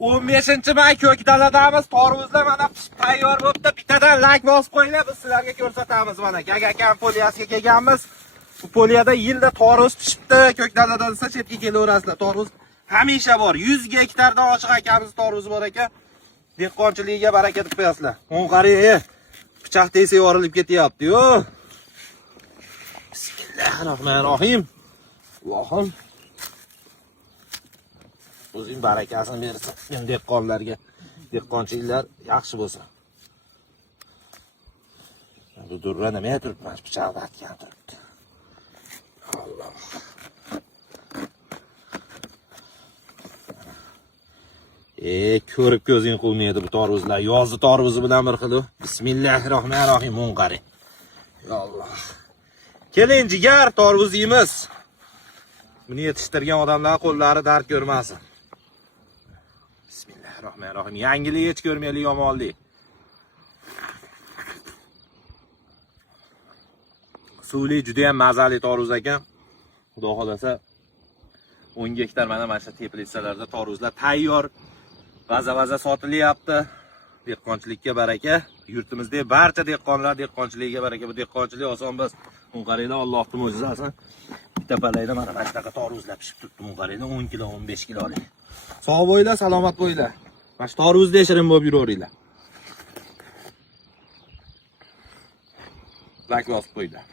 15-may Ko'kdaladamiz. Torvuzlar mana tayyor bo'libdi. Bittadan like bosib qo'yinglar, biz sizlarga ko'rsatamiz mana. Gagakan poliyasiga kelganmiz. Bu poliyada yilda torvuz pishibdi. Ko'kdaladan desa chetga kelaverasizlar. Torvuz hamisha bor. 100 gektardan ochiq akamiz torvuzi bor ekan. Dehqonchiligiga baraka deb qo'yasizlar. O'n qarang, pichoq tegsa yorilib ketyapti-yu. Bismillahirrohmanirrohim. Allohim o'zing barakasini bersin. Dehqonlarga, dehqonchiliklar yaxshi bo'lsin. Bu durra nima turibdi? Mana pichoqni atgan turibdi. Alloh. Ko'rib ko'zing quvmaydi bu torvuzlar. Yozni torvuzi bilan bir xil. Bismillahirrohmanirrohim. O'n qarang. Ya Alloh. Keling jigar torvuz yeymiz. Buni yetishtirgan odamlar qo'llari dard ko'rmasin. Bismillahirrohmanirrohim. Yangilik hech ko'rmaylik, yomonlik. Suvli juda ham mazali torvuz ekan. Xudo xolasa 10 gektar mana shu teplitsalarda torvuzlar tayyor. Vaza sotilyapti. Dehqonchilikka baraka. Yurtimizda barcha dehqonlar dehqonchiligiga baraka. Bu dehqonchilik oson emas. Munqariylar Allohning mo'jizasi. Bitta palayda mana shunaqa torvuzlar pishib turibdi. Munqariylar 10 kilo, 15 kilolik. Sog' bo'ylar, salomat bo'ylar. Mana shu torvuzda yashirin bo'lib yuraveringlar. Like bosib qo'yinglar.